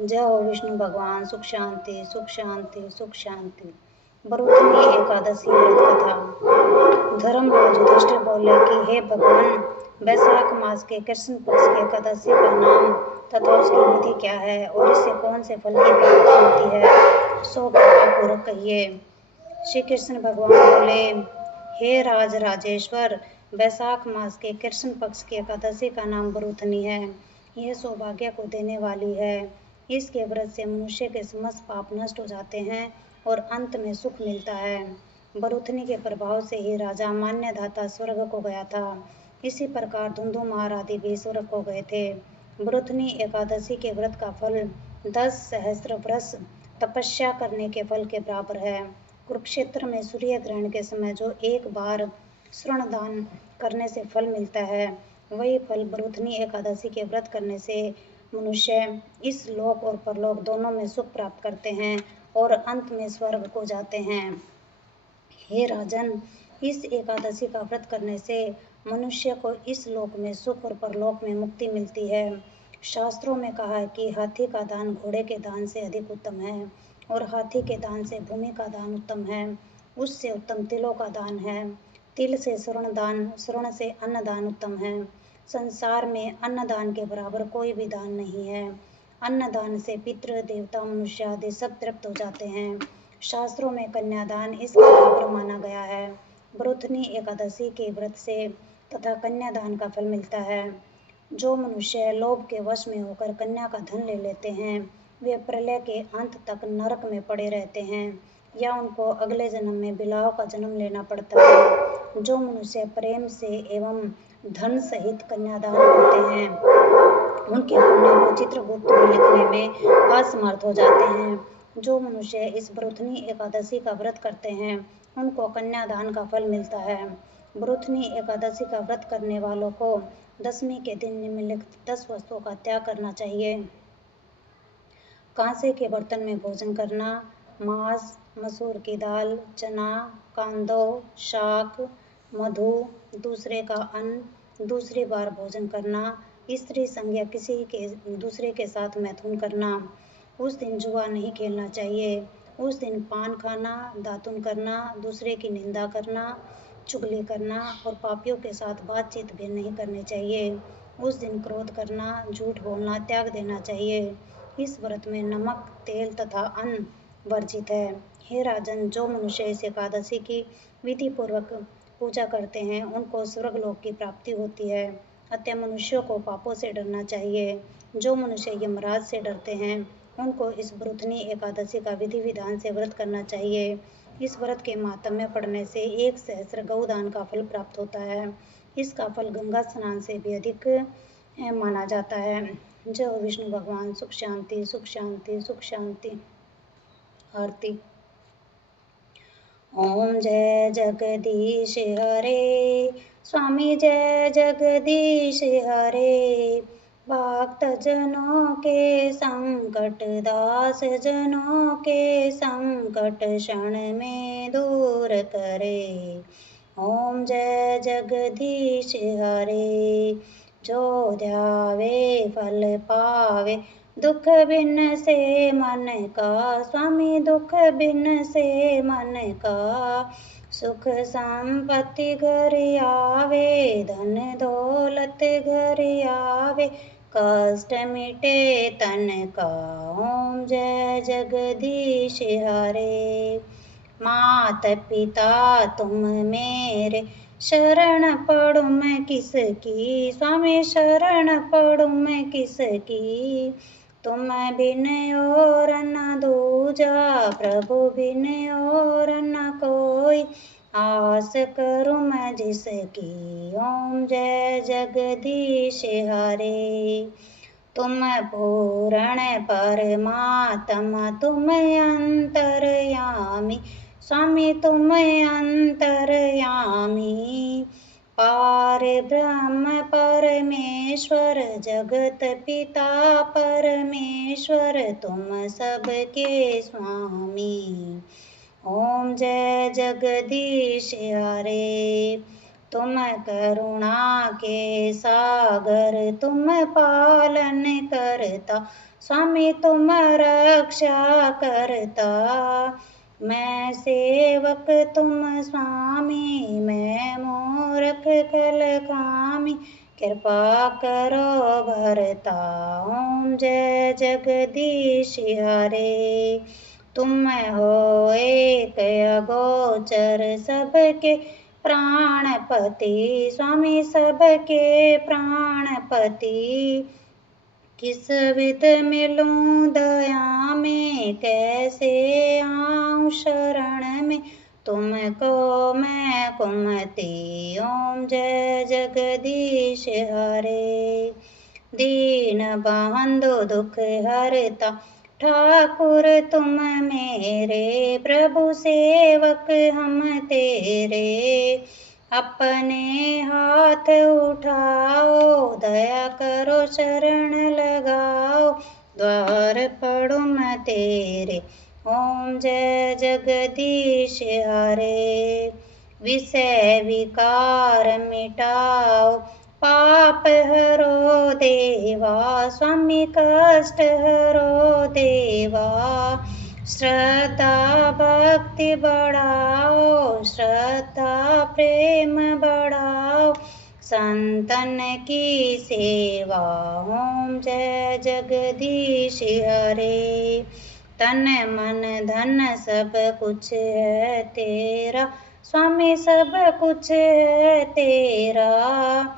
जय हो विष्णु भगवान। सुख शांति सुख शांति सुख शांति। बरुथनी एकादशी व्रत कथा। धर्मराज युधिष्ठिर बोले कि हे भगवान, वैशाख मास के कृष्ण पक्ष की एकादशी का नाम तथा उसकी विधि क्या है और इससे कौन से फल की प्राप्ति होती है, सो कृपा पूर्वक कहिए। श्री कृष्ण भगवान बोले, हे राजेश्वर, वैशाख मास के कृष्ण पक्ष की एकादशी का नाम बरुथनी है। यह सौभाग्य को देने वाली है। इसके व्रत से मनुष्य के समस्त पाप नष्ट हो जाते हैं और अंत में सुख मिलता है। बरुथनी के प्रभाव से ही राजा मान्यदाता स्वर्ग को गया था। इसी प्रकार धुंधुमार आदि भी स्वर्ग को गए थे। बरुथनी एकादशी के व्रत का फल 10 सहस्त्र वर्ष तपस्या करने के फल के बराबर है। कुरुक्षेत्र में सूर्य ग्रहण के समय जो एक बार स्वर्ण दान करने से फल मिलता है, वही फल बरुथनी एकादशी के व्रत करने से मनुष्य इस लोक और परलोक दोनों में सुख प्राप्त करते हैं और अंत में स्वर्ग को जाते हैं। हे राजन, इस एकादशी का व्रत करने से मनुष्य को इस लोक में सुख और परलोक में मुक्ति मिलती है। शास्त्रों में कहा है कि हाथी का दान घोड़े के दान से अधिक उत्तम है और हाथी के दान से भूमि का दान उत्तम है। उससे उत्तम तिलों का दान है। तिल से स्वर्ण दान, स्वर्ण से अन्न दान उत्तम है। संसार में अन्न दान के बराबर कोई भी दान नहीं है। अन्न दान से पितृ देवता मनुष्य आदि सब तृप्त हो जाते हैं। शास्त्रों में कन्यादान इसके बराबर माना गया है। बरुथनी एकादशी के व्रत से तथा कन्यादान का फल मिलता है। जो मनुष्य लोभ के वश में होकर कन्या का धन ले लेते हैं, वे प्रलय के अंत तक नरक में पड़े रहते हैं या उनको अगले जन्म में बिलाव का जन्म लेना पड़ता है। जो मनुष्य प्रेम से एवं धन सहित कन्यादान करते हैं, उनके पुण्य को चित्रगुप्त भी लिखने में असमर्थ हो जाते हैं। जो मनुष्य इस बरुथनी एकादशी का व्रत करते हैं, उनको कन्यादान का फल मिलता है। बरुथनी एकादशी का व्रत करने वालों को दशमी के दिन निम्नलिखित 10 वस्तुओं का त्याग करना चाहिए। कांसे के बर्तन में भोजन करना, मांस, मसूर की दाल, चना, कांदो, शाक, मधु, दूसरे का अन्न, दूसरी बार भोजन करना, स्त्री संग या किसी के दूसरे के साथ मैथुन करना। उस दिन जुआ नहीं खेलना चाहिए। उस दिन पान खाना, दातुन करना, दूसरे की निंदा करना, चुगली करना और पापियों के साथ बातचीत भी नहीं करनी चाहिए। उस दिन क्रोध करना, झूठ बोलना त्याग देना चाहिए। इस व्रत में नमक, तेल तथा अन्न वर्जित है। हे राजन, जो मनुष्य इस एकादशी की विधि पूर्वक पूजा करते हैं, उनको स्वर्गलोक की प्राप्ति होती है। अतः मनुष्यों को पापों से डरना चाहिए। जो मनुष्य यमराज से डरते हैं, उनको इस बरुथनी एकादशी का विधि विधान से व्रत करना चाहिए। इस व्रत के माहात्म्य पढ़ने से 1 सहस्त्र गौदान का फल प्राप्त होता है। इसका फल गंगा स्नान से भी अधिक माना जाता है। जय हो विष्णु भगवान। सुख शांति सुख शांति सुख शांति। आरती। ओम जय जगदीश हरे, स्वामी जय जगदीश हरे। भक्त जनों के संकट, दास जनों के संकट क्षण में दूर करे। ओम जय जगदीश हरे। जो ध्यावे फल पावे, दुख बिन से मन का, स्वामी दुख बिन से मन का। सुख संपत्ति घर आवे, धन दौलत घर आवे, कष्ट मिटे तन का। ओम जय जगदीश हरे। मात पिता तुम मेरे, शरण पढ़ूं मैं किसकी, स्वामी शरण पढ़ूं मैं किसकी। तुम बिन और न दूजा, प्रभु बिन और न कोई, आस करूं मैं जिसकी। ओम जय जगदीश हरे। तुम पूर्ण परमात्मा, तुम अंतर्यामी, स्वामी तुम अंतर्यामी। पार ब्रह्म परमेश्वर, जगत पिता परमेश्वर, तुम सबके स्वामी। ओम जय जगदीश हरे। तुम करुणा के सागर, तुम पालन करता, स्वामी तुम रक्षा करता। मैं सेवक तुम स्वामी, मैं मूर्ख कल कामी, कृपा करो भरता। ओम जय जगदीश हरे। तुम हो एक अगोचर, सबके प्राणपति, स्वामी सबके प्राणपति। किस विध मिलूं दया में, कैसे आऊं शरण में, तुमको मैं कुमति। ओम जय जगदीश हरे। दीन बंधु दुख हरता, ठाकुर तुम मेरे, प्रभु सेवक हम तेरे। अपने हाथ उठाओ, दया करो शरण लगाओ, द्वार पढ़ो मैं तेरे। ओम जय जगदीश हरे। विषय विकार मिटाओ, पाप हरो देवा, स्वामी कष्ट हरो देवा। श्रद्धा भक्ति बढ़ाओ, श्रद्धा प्रेम बढ़ाओ, संतन की सेवा। ओम जय जगदीश हरे। तन मन धन सब कुछ है तेरा, स्वामी सब कुछ है तेरा।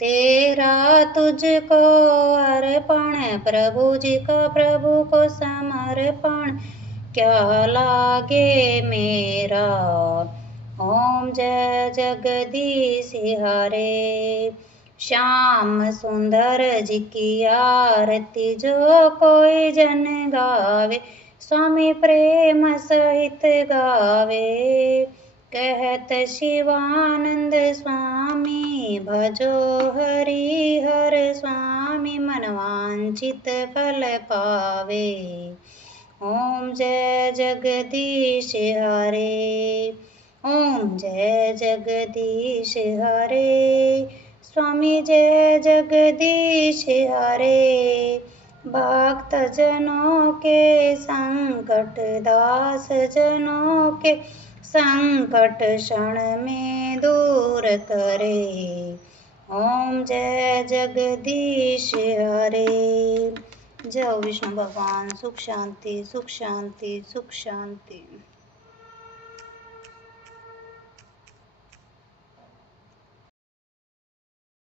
तेरा तुझको अर्पण, प्रभु जी का प्रभु को समर्पण, क्या लागे मेरा। ओम जय जगदीश हरे। श्याम सुंदर जी की आरती जो कोई जन गावे, स्वामी प्रेम सहित गावे। कहत शिवानंद स्वामी, भजो हरि हर स्वामी, मनवांचित फल पावे। ओम जय जगदीश हरे। ओम जय जगदीश हरे। स्वामी जय जगदीश हरे। भक्त जनों के संकट, दास जनों के संकट क्षण में दूर करे। ओम जय जगदीश हरे। जय विष्णु भगवान। सुख शांति सुख शांति सुख शांति।